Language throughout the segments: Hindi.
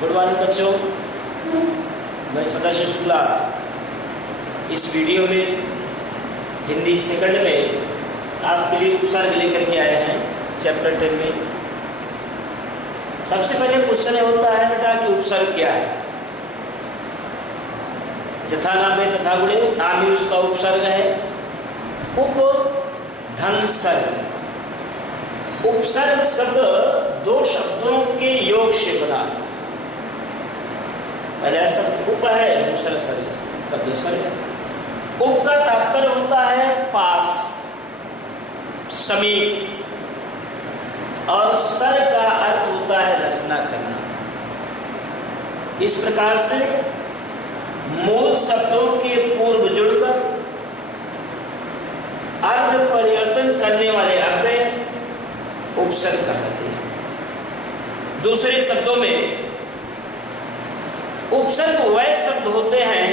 गुड मॉर्निंग बच्चों, मैं सदाशिव शुक्ला इस वीडियो में हिंदी सेकंड में आपके लिए उपसर्ग लेकर के आए हैं चैप्टर 10 में। सबसे पहले क्वेश्चन होता है बेटा कि उपसर्ग क्या है। जथा नामे तथा गुणे, नाम ही उसका उपसर्ग है। उपधन सर्ग, उपसर्ग शब्द दो शब्दों के योग से बना है। पहला शब्द उप है, दूसरा सर्ग शब्द सर्ग। उप का तात्पर्य होता है पास, समीप, और सर्ग का अर्थ होता है रचना करना। इस प्रकार से मूल शब्दों के पूर्व जुड़कर अर्थ परिवर्तन करने वाले अव्यय उपसर्ग कहलाते हैं। दूसरे शब्दों में उपसर्ग वह शब्द होते हैं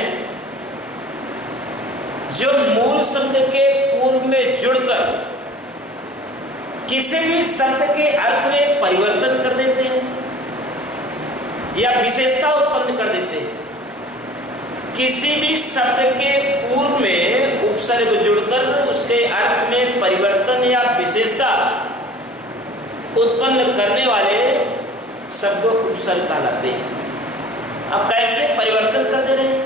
जो मूल शब्द के पूर्व में जुड़कर किसी भी शब्द के अर्थ में परिवर्तन कर देते हैं या विशेषता उत्पन्न कर देते हैं। किसी भी शब्द के पूर्व में उपसर्ग जुड़कर उसके अर्थ में परिवर्तन या विशेषता उत्पन्न करने वाले शब्द उपसर्ग कहलाते हैं। अब कैसे परिवर्तन कर दे रहे हैं,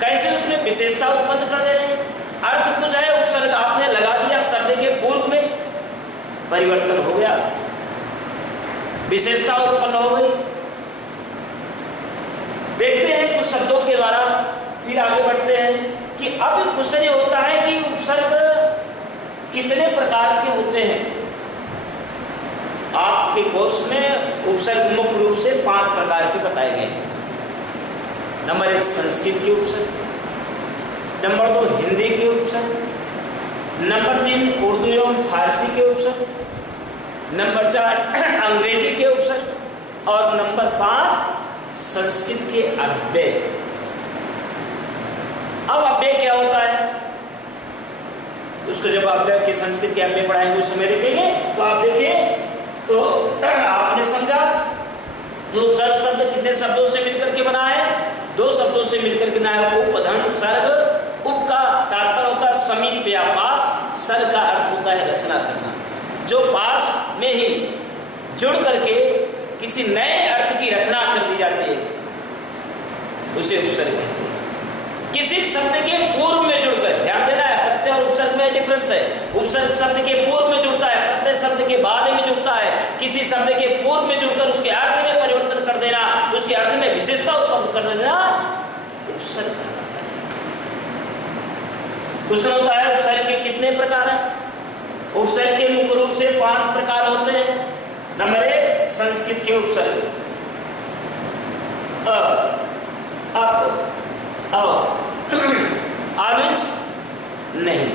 कैसे उसमें विशेषता उत्पन्न कर दे रहे हैं। अर्थ कुछ है, उपसर्ग आपने लगा दिया, शब्द के पूर्व में परिवर्तन हो गया, विशेषता उत्पन्न हो गई। देखते हैं कुछ शब्दों के द्वारा, फिर आगे बढ़ते हैं कि अब क्वेश्चन ये होता है कि उपसर्ग कितने प्रकार के होते हैं। आपके कोर्स में उपसर्ग मुख्य रूप से 5 प्रकार के बताए गए हैं। नंबर 1 संस्कृत के उपसर्ग, नंबर 2 हिंदी के उपसर्ग, नंबर 3 उर्दू एवं फारसी के उपसर्ग, नंबर 4 अंग्रेजी के उपसर्ग, और नंबर 5 संस्कृत के अव्यय। अब अव्यय क्या होता है उसको जब अव्यय के संस्कृत के अव्यय पढ़ाएंगे उस समय देखेंगे। तो आप देखिए, तो आपने समझा जो शब्द कितने शब्दों से मिलकर के बना है, 2 शब्दों से मिलकर के बना है। उपधन सर्ग, उप का तात्पर्य होता है समीप या पास, सर्ग का अर्थ होता है रचना करना। जो पास में ही जुड़ करके किसी नए अर्थ की रचना कर दी जाती है उसे उपसर्ग कहते हैं। किसी शब्द के पूर्व में जुड़कर, ध्यान देना है, प्रत्यय और उपसर्ग में डिफरेंस है। उपसर्ग शब्द के पूर्व में जुड़ता है, प्रत्यय शब्द के बाद में जुड़ता है। किसी शब्द के पूर्व में जुड़कर उसके अर्थ में परिवर्तन कर देना, उसके अर्थ में विशेषता उत्पन्न कर देना उपसर्ग कहलाता है। क्वेश्चन होता है उपसर्ग के कितने प्रकार है। उपसर्ग के मुख्य रूप से 5 प्रकार होते हैं। नंबर 1 संस्कृत के उपसर्ग, मीन्स नहीं,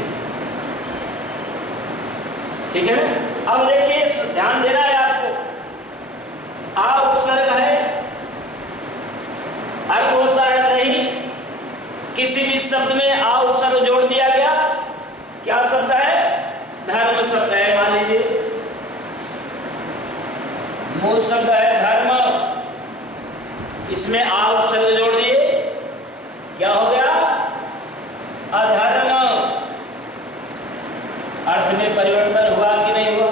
ठीक है। अब देखिए, ध्यान देना है आपको। आ उपसर्ग है, अर्थ होता है नहीं। किसी भी शब्द में आ उपसर्ग जोड़ दिया गया, क्या शब्द है, धर्म शब्द है। मान लीजिए मूल शब्द है धर्म, इसमें आ उपसर्ग जोड़ दिए, क्या हो गया, अधर्म। अर्थ में परिवर्तन हुआ कि नहीं हुआ।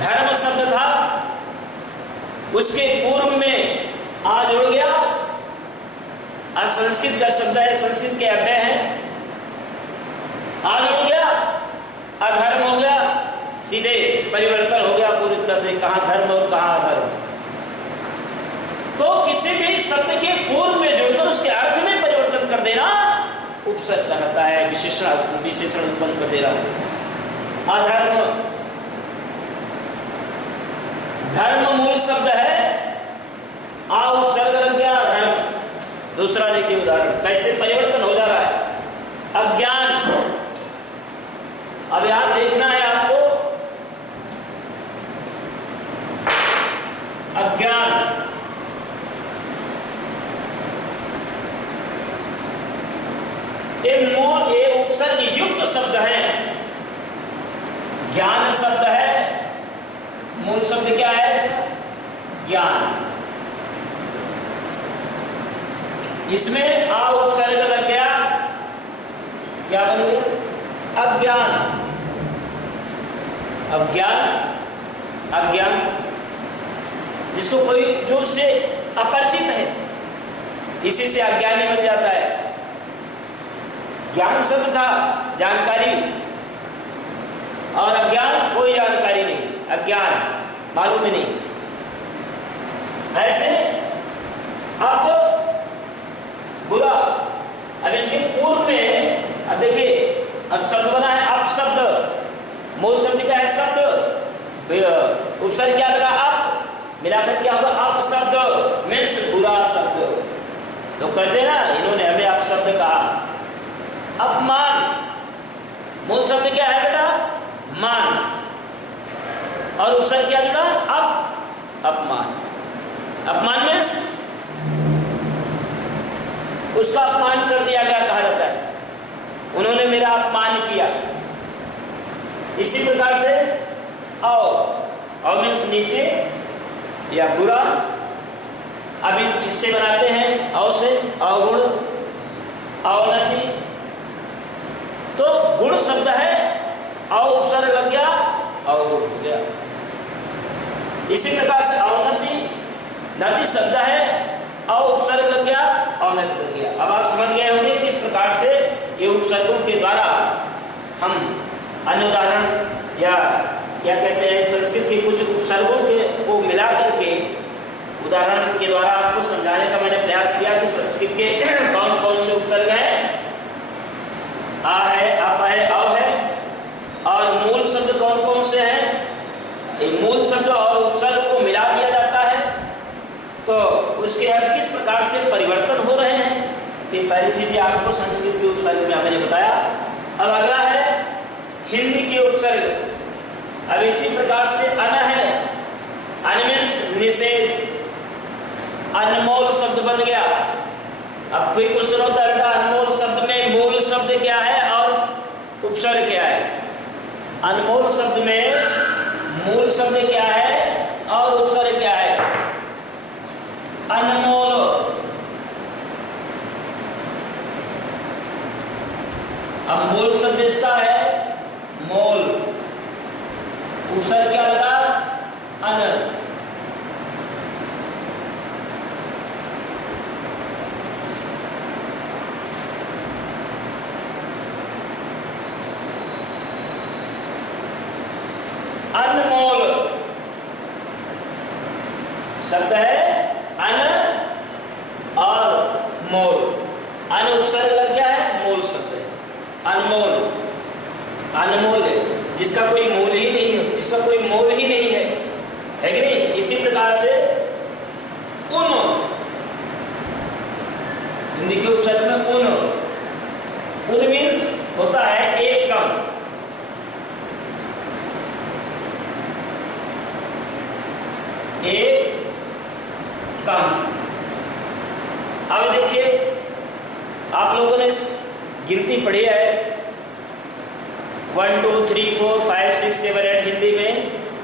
धर्म शब्द था, उसके पूर्व में आ जुड़ गया, असंस्कृत का शब्द है, संस्कृत के अव्यय है, आ जुड़ गया, अधर्म हो गया, सीधे परिवर्तन हो गया पूरी तरह से, कहां धर्म और कहां अधर्म। तो किसी भी शब्द के पूर्व में जुड़कर उसके अर्थ में परिवर्तन कर देना उपसर्ग कहलाता है, विशेषण उत्पन्न कर देना। अधर्म, धर्म मूल शब्द है, आ उपसर्ग लग गया धर्म। दूसरा देखिए उदाहरण, कैसे परिवर्तन हो जा रहा है। अज्ञान, अब यहां देखना है आपको, अज्ञान, ये उपसर्ग युक्त शब्द है। ज्ञान शब्द है, मूल शब्द क्या है, ज्ञान। इसमें आ उपसर्ग लग गया, क्या बन गया? अज्ञान। अज्ञान जिसको कोई जो उससे अपरिचित है, इसी से अज्ञानी बन जाता है। ज्ञान शब्द था जानकारी, और अज्ञान कोई जानकारी नहीं, अज्ञान मालूम ही नहीं। ऐसे अब बुरा, अब इसके पूर्व में अब देखिए, अब शब्द बना है अपशब्द। मूल शब्द क्या है? शब्द। उपसर्ग क्या लगा? अप, मिलाकर क्या होगा? अपशब्द मीन्स बुरा शब्द। तो कहते हैं ना, इन्होंने हमें अपशब्द कहा। अपमान, मूल शब्द क्या है बेटा? मान, और उपसर्ग क्या जुड़ा? अपमान। अपमान मीन्स उसका अपमान कर दिया गया, कहा जाता है उन्होंने मेरा अपमान किया। इसी प्रकार से औ मीन्स नीचे या बुरा। अब इससे बनाते हैं औ से अवगुण, अवनति। तो गुण शब्द है, औ उपसर्ग लग गया, अवगुण हो गया। इसी प्रकार से अवनति, नति शब्द है, औ उपसर्ग लग गया, अवनति लग गया। अब आप समझ गए होंगे किस प्रकार से ये उपसर्गों के द्वारा हम अन्य उदाहरण या क्या कहते हैं, संस्कृत के कुछ उपसर्गों के को मिला करके उदाहरण के द्वारा आपको समझाने का मैंने प्रयास किया कि संस्कृत के कौन कौन से उपसर्ग हैं। आ है, अप है, अव है, और मूल शब्द कौन कौन से हैं। मूल शब्द और उपसर्ग को मिला दिया जाता है, तो उसके अब किस प्रकार से परिवर्तन हो रहे हैं, ये सारी चीजें आपको संस्कृत के उपसर्ग में मैंने बताया। अब अगला है हिंदी के उपसर्ग। अब इसी प्रकार से अन है, अन मीन्स निषेध, अनमोल शब्द बन गया। अब कोई क्वेश्चन होता है बेटा, अनमोल शब्द में मूल शब्द क्या है और उपसर्ग क्या है? अनमोल शब्द में मूल शब्द क्या है और उपसर्ग क्या है? अनमोल, अब मूल शब्द इसका है मोल, उपसर्ग क्या लगा? अन। अनमोल शब्द है, अन और मोल। अन उपसर्ग लग गया है, मोल शब्द है अनमोल। अनमोल है जिसका कोई मोल ही नहीं है, जिसका कोई मोल ही नहीं है कि नहीं। इसी प्रकार से उन, हिंदी के उपसर्ग में उन मीन्स होता है एक कम। एक कम। अब देखिए, आप लोगों ने गिनती पढ़ी है 1 2 3 4 5 6 7 8 हिंदी में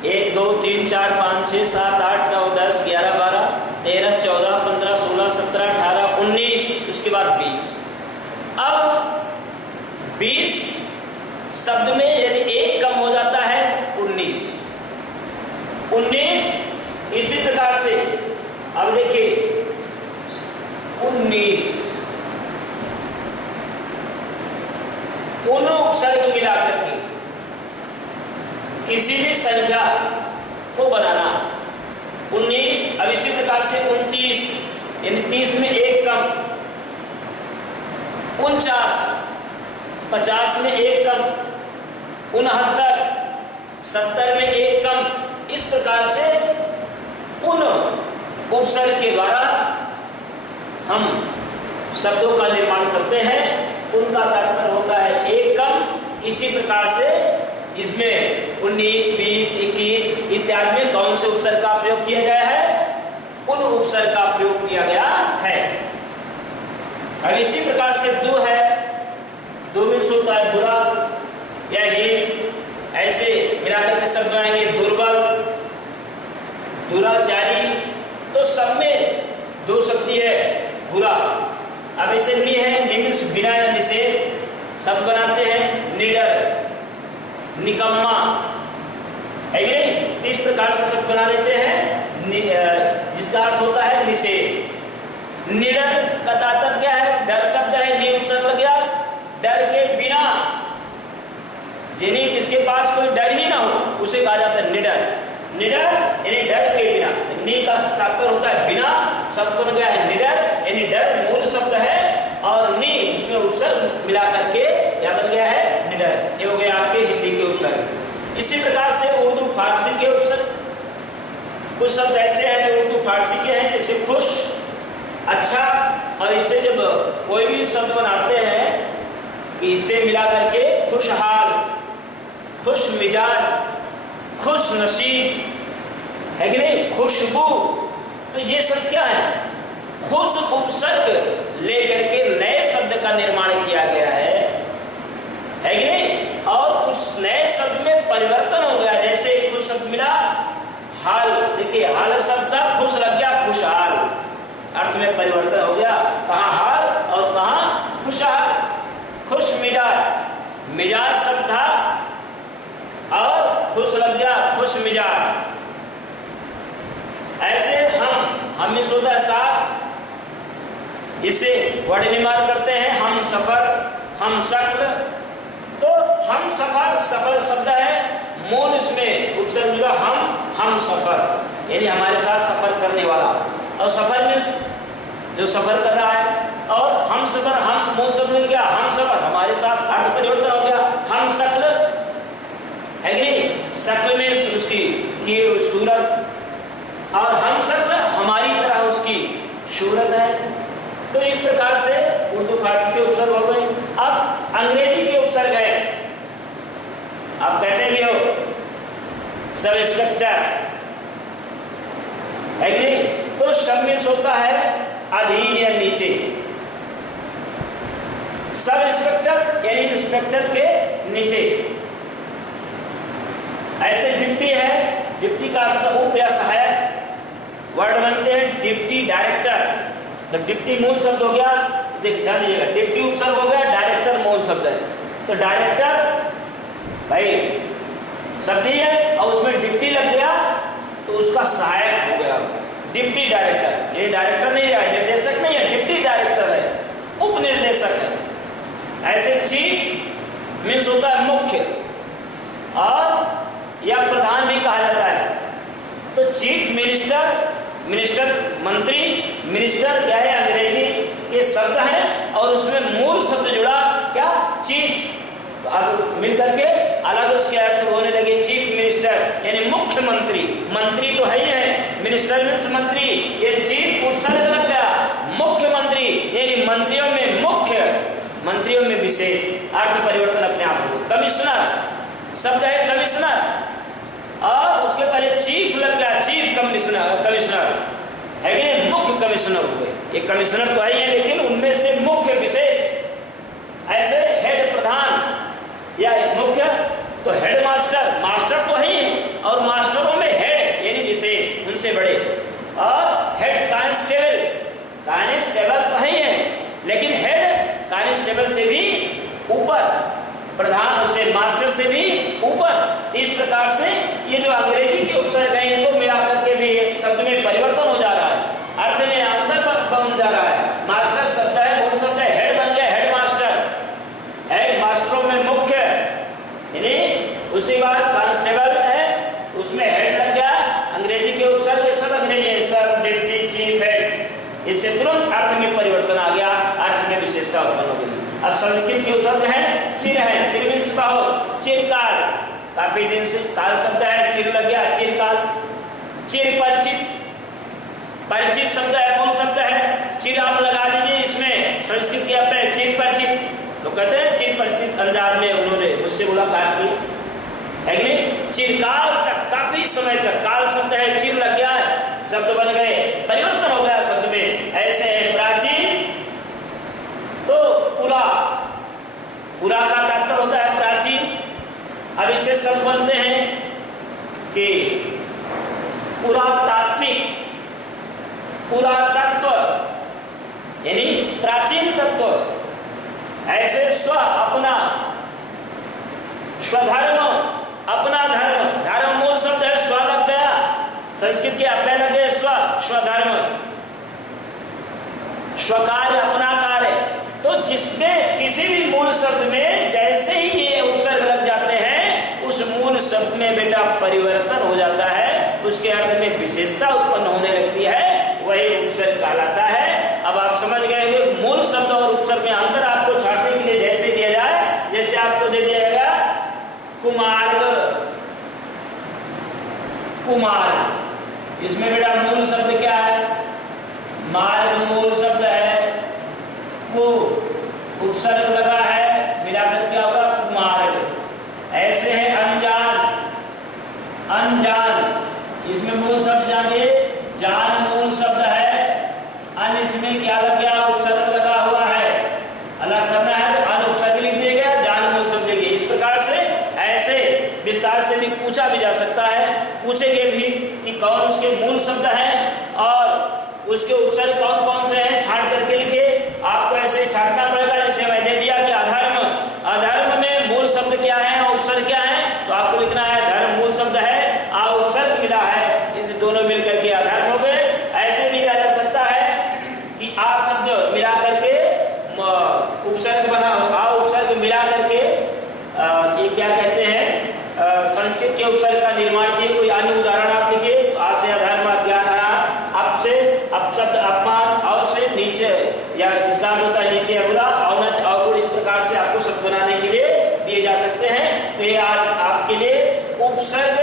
1 2 3 4 5 6 7 8 9 10 11 12 13 14 15 16 17 18 19, उसके बाद 20। अब 20 शब्द में यदि एक कम हो जाता है 19। इसी प्रकार से अब देखिए 19 उन उपसर्ग मिलाकर के किसी भी संख्या को बनाना 19। अब इसी प्रकार से 29, यानी 30 में एक कम, 49 50 में एक कम, 69 70 में एक कम। इस प्रकार से उन उपसर्ग के द्वारा हम शब्दों का निर्माण करते हैं, उनका तात्पर्य होता है एक कम। इसी प्रकार से इसमें 19 20 21 इत्यादि में कौन से उपसर्ग का प्रयोग किया गया है? उन उपसर्ग का प्रयोग किया गया है। अब इसी प्रकार से दो है, दो मीन्स होता है बुरा या हीन। ऐसे मिलाकर के शब्द आएंगे दुर्बल, दुराचारी। तो सब में दो शक्ति है, बुरा अब इसे नि है, नि मीन्स बिना या निषेध शब्द बनाते हैं निडर, निकम्मा, है कि नहीं? इस प्रकार से शब्द बना लेते हैं जिसका अर्थ होता है निषेध। निडर का तात्पर्य क्या है? डर शब्द है, नि उपसर्ग लग गया, डर के बिना, जिन्हें जिसके पास कोई डर ही ना हो उसे कहा जाता है निडर। निडर यानी डर के बिना, नि का तात्पर्य होता है बिना, शब्द बन गया है निडर, यानी डर मूल शब्द है और नि उसमें उपसर्ग मिला करके क्या बन गया है? निडर। ये हो गया आपके हिंदी के उपसर्ग। इसी प्रकार से उर्दू फारसी के उपसर्ग, कुछ शब्द ऐसे हैं जो उर्दू फारसी के हैं, जैसे खुश, अच्छा, और इससे जब कोई भी शब्द बनाते हैं कि इससे मिला करके खुशहाल, खुश मिजाज, खुश नसीब, है कि नहीं? खुशबू, तो ये सब क्या है? खुश उपसर्ग लेकर के नए शब्द का निर्माण किया गया है कि नहीं? और उस नए शब्द में परिवर्तन हो गया। जैसे खुश शब्द मिला हाल, देखिए हाल शब्द था, खुश लग गया खुशहाल, अर्थ में परिवर्तन हो गया, कहाँ हाल और कहाँ खुशहाल। खुश मिजाज, मिजाज शब्द था और खुश लग गया खुश मिजाज। ऐसे हम इस होता है साथ, इसे वर्ण निर्माण करते हैं हम सफर, हम शक्ल। तो हम सफर, सफर शब्द है, मूल इसमें उपसर्ग मिला हम सफर, यानी हमारे साथ सफर करने वाला, और सफर में जो सफर कर रहा है, और हम सफर, हम मूल शब्द मिल गया हम सफर, हमारे साथ अर्थ परिवर्तन हो गया हम शक्ल, है कि नहीं? शक्ल में उसकी सूरत, और हम शक्ल हमारी तरह उसकी सूरत है। तो इस प्रकार से उर्दू फारसी के उपसर्ग हो गए। अब अंग्रेजी के उपसर्ग है, आप कहते भी हो सब इंस्पेक्टर, है कि नहीं? तो सब मीन्स होता है अधीन या नीचे। सब इंस्पेक्टर यानी इंस्पेक्टर के नीचे। ऐसे डिप्टी है, डिप्टी का अर्थ उप या सहायक, वर्ड बनते हैं डिप्टी डायरेक्टर। तो डिप्टी मूल शब्द हो गया, ध्यान दीजिएगा, डिप्टी उपसर्ग हो गया, डायरेक्टर मूल शब्द है। तो डायरेक्टर भाई शब्द ही है और उसमें डिप्टी लग गया तो उसका सहायक हो गया डिप्टी डायरेक्टर। ये डायरेक्टर नहीं है, निर्देशक नहीं है, डिप्टी डायरेक्टर है, उप निर्देशक है। ऐसे चीफ मीन्स होता है मुख्य, और या प्रधान भी कहा जाता है। तो चीफ मिनिस्टर, मिनिस्टर मंत्री, मिनिस्टर क्या है? अंग्रेजी के शब्द है और उसमें मूल शब्द जुड़ा क्या? चीफ। अब मिलकर के अलग उसके अर्थ होने लगे चीफ मिनिस्टर यानी मुख्यमंत्री। मंत्री तो है ही है, मिनिस्टर मीन्स मंत्री, ये चीफ उपसर्ग लग गया, मुख्यमंत्री यानी मंत्रियों में मुख्य, मंत्रियों में विशेष, अर्थ परिवर्तन अपने आप हो। कमिश्नर शब्द है कमिश्नर, और उसके पहले चीफ लग गया, चीफ कमिश्नर, कमिश्नर है कि मुख्य कमिश्नर हो गए। ये कमिश्नर तो है ही है, लेकिन उनमें से मुख्य विशेष। ऐसे हेड प्रधान या मुख्य, तो हेड मास्टर, मास्टर तो है ही, और मास्टरों में हेड यानी विशेष, उनसे बड़े। और हेड कांस्टेबल, कांस्टेबल तो है ही है, लेकिन हेड कांस्टेबल से भी ऊपर, प्रधान से मास्टर से भी ऊपर। इस प्रकार से ये जो अंग्रेजी के उपसर्ग हैं इनको मिलाकर के भी शब्द में परिवर्तन हो जा रहा है, अर्थ में अंतर बन जा रहा है। मास्टर शब्द है, मूल शब्द है, हेड बन गया हेड मास्टर, है मास्टरों में मुख्य, यानी उसी बाद कांस्टेबल है उसमें हेड लग गया। अंग्रेजी के उपसर्ग सब अंग्रेजी है, सर, डिप्टी, चीफ, हेड, इससे तुरंत अर्थ में परिवर्तन आ गया, अर्थ में विशेषता उत्पन्न हो गई। अब संस्कृत के उपसर्ग है चिर है, चिर मीन्स कहो चिरकाल, काफी दिन से काल शब्द है, चिर लग गया चिरकाल। चिर परिचित, परिचित शब्द है, कौन शब्द है? चिर आप लगा दीजिए इसमें, संस्कृत के अपने चिर परिचित, तो कहते हैं चिर परिचित अंदाज में उन्होंने मुझसे मुलाकात की, है कि नहीं? चिरकाल तक, काफी समय तक, काल शब्द है, चिर लग गया, शब्द बन गए, परिवर्तन हो गया शब्द में। ऐसे है प्राचीन, तो पुरा, पुरा का तात्पर्य होता है प्राचीन। अब इससे शब्द बनते हैं कि पुरातात्विक, पुरातत्व, यानी प्राचीन तत्व, ऐसे स्व अपना, स्वधर्म अपना धर्म, धर्म मूल शब्द है, स्व लग गया, संस्कृत के अपने लग गए स्वधर्म, स्वकार्य अपना कार्य। तो जिसमें किसी भी मूल शब्द में जैसे ही ये उपसर्ग लग जाते हैं, उस मूल शब्द में बेटा परिवर्तन हो जाता है, उसके अर्थ में विशेषता उत्पन्न होने लगती है, वही उपसर्ग कहलाता है। अब आप समझ गए कि मूल शब्द और उपसर्ग में अंतर आपको छाटने के लिए जैसे दिया जाए, जैसे आपको दे दिया जाएगा कुमार्ग, कुमार, इसमें बेटा मूल शब्द क्या है, मार्ग मूल शब्द है, को उपसर्ग लगा है, मिलाकर क्या होगा कुमार्ग। ऐसे है अनजान, अनजान, इसमें मूल शब्द जानिए, जान मूल शब्द है, अन इसमें क्या लग गया, उपसर्ग लगा हुआ है, अलग करना है तो अन उपसर्ग लिख दिया, जान मूल शब्द लिखिए। इस प्रकार से ऐसे विस्तार से भी पूछा भी जा सकता है, पूछेंगे भी कि कौन उसके मूल शब्द हैं और उसके उपसर्ग कौन कौन से हैं, छांट करके लिखिए। आपको ऐसे छांटना पड़ेगा, जैसे मैं दे दिया कि अधर्म, अधर्म में मूल शब्द क्या है और उपसर्ग क्या है, तो आपको लिखना है धर्म मूल शब्द है और उपसर्ग मिला है, इसे दोनों मिलकर के अधर्म हो गए। ऐसे भी कहा जा सकता है कि आ शब्द मिला करके उपसर्ग बना, आ उपसर्ग मिला करके ये क्या कहते हैं, संस्कृत के उपसर्ग का निर्माण किए। कोई अन्य उदाहरण आप लिखिए, आ से अधर्म, अज्ञान, अप से अपशब्द अपमान, और से नीचे या जिसका होता है नीचे अबुरा, औनत, अवगुण, इस प्रकार से आपको शब्द बनाने के लिए दिए जा सकते हैं। तो ये आज आपके लिए उपसर्ग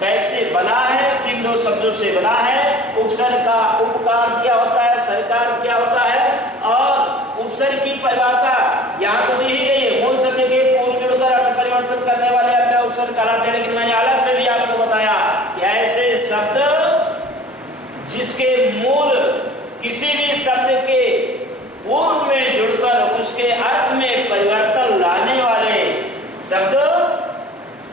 कैसे बना है, किन दो शब्दों से बना है, उपसर्ग का उपकार क्या होता है, सरकार क्या होता है, और उपसर्ग की परिभाषा यहाँ तो दी ही गई है, मूल शब्द के पूर्व जुड़कर अर्थ परिवर्तन करने वाले अव्यय उपसर्ग कहलाते हैं। लेकिन मैंने अलग से भी आपको बताया कि ऐसे शब्द जिसके मूल किसी भी शब्द के पूर्व में जुड़कर उसके अर्थ में परिवर्तन लाने वाले शब्द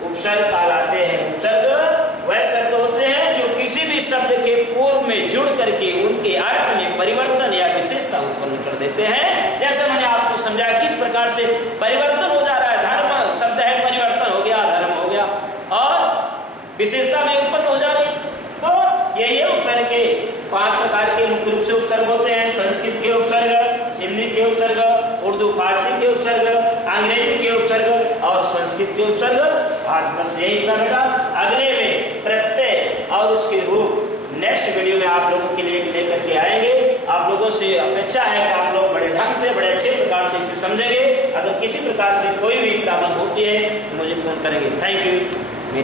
उपसर्ग कहलाते हैं। उपसर्ग वह शब्द होते हैं जो किसी भी शब्द के पूर्व में जुड़ करके उनके अर्थ में परिवर्तन या विशेषता उत्पन्न कर देते हैं। जैसे मैंने आपको समझाया किस प्रकार से परिवर्तन हो जा रहा है, धर्म शब्द है, परिवर्तन हो गया, धर्म हो गया, और विशेषता में उत्पन्न हो जा रही। तो यही उपसर्ग के 5 प्रकार के मुख्य रूप से उपसर्ग होते हैं। संस्कृत के उपसर्ग, हिंदी के उपसर्ग, उर्दू फारसी के उपसर्ग, अंग्रेजी के उपसर्ग और संस्कृत के उपसर्ग। आज बस यही इतना बेटा, अगले में प्रत्यय और उसके रूप नेक्स्ट वीडियो में आप लोगों के लिए लेकर के आएंगे। आप लोगों से अपेक्षा है कि आप लोग बड़े ढंग से, बड़े अच्छे प्रकार से इसे समझेंगे। अगर किसी प्रकार से कोई भी प्रॉब्लम होती है तो मुझे फोन करेंगे। Thank you.